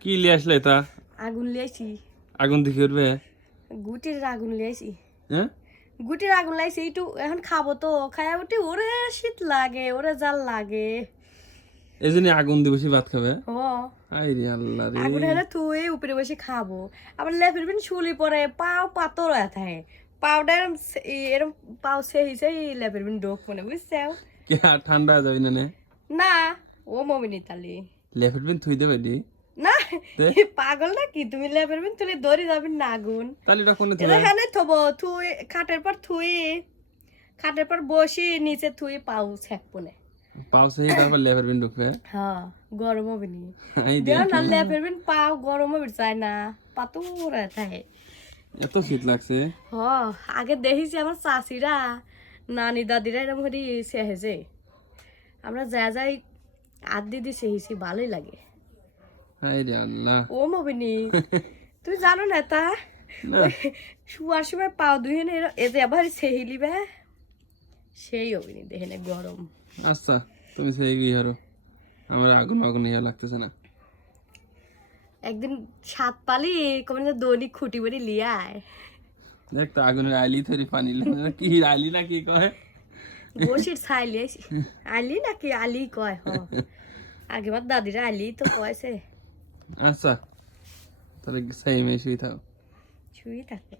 কি লিয়ে আসলে এটা? আগুন লিয়েছি। আগুন দেখি উঠবে? গুটির আগুন লিয়েছি। হ্যাঁ? গুটির আগুন লাইছি একটু এখন খাবো তো খায়া উঠি ওরে শীত লাগে ওরে জাল লাগে। এই জন্য আগুন দিয়ে বসে ভাত খাবে? ও আই রে আল্লাহ রে। আগুন হেলে তুই উপরে বসে খাবো। আবার লেপের বিন শুলি পরে পাও পাতর হয়ে থাকে পাউডার এরম পাও সেই লেপের বিন ডোক মনে বুঝছাও। কে আর ঠান্ডা হয়ে যাবে না নে? না ও মমিনি তালি লেফট বিন থুই দেবে দি? না তে? পাগল নাকি তুমি লেপের বিন তুলে দড়ি যাবি না আগুন তাহলে এটা কোনে এটা থুবে? হেনে থবো থুই খাটের পর বসি নিচে থুই পাও ছেকপনে। পাও সেই তারপর লেফট বিন ঢুকবে? হ্যাঁ গরম হবে নি আই রে দেও না আল্লাহ। লেপের বিন পাও গরম হবে চায় না পাতুর থাকে। এত শীত লাগছে। হ আগে দেখিছি আমার চাষিরা নানি দাদিরা এরকম করে সেহেছে আমরা যা যাই আর দিদি সেহেছি ভালোই লাগে। আই রে আল্লাহ। ও মবিনি তুমি জানো না তা না। ওই শুয়ার সময় পাও ধুয়ে নে এতে আবার সেহিলিবে সেই অবিনি দেখে গরম। আচ্ছা তুমি সেই কি হারো, আমার আগুন আগুন ইয়া লাগতেছে না। একদিন সাত পালি কমে দৈনিক খুঁটি বাড়ি লিয়ায় দেখ তো আগুনের আইলি থরি পানি লাগে কি আইলি না কি কয়? বসির ছাইলি আলি নাকি আলি কয় হ আগেবার দাদিরা আলি তো কয়ছে আচ্ছা তাহলে সেই মেয়ে শুয়ে থাও। ছুঁই থাকে।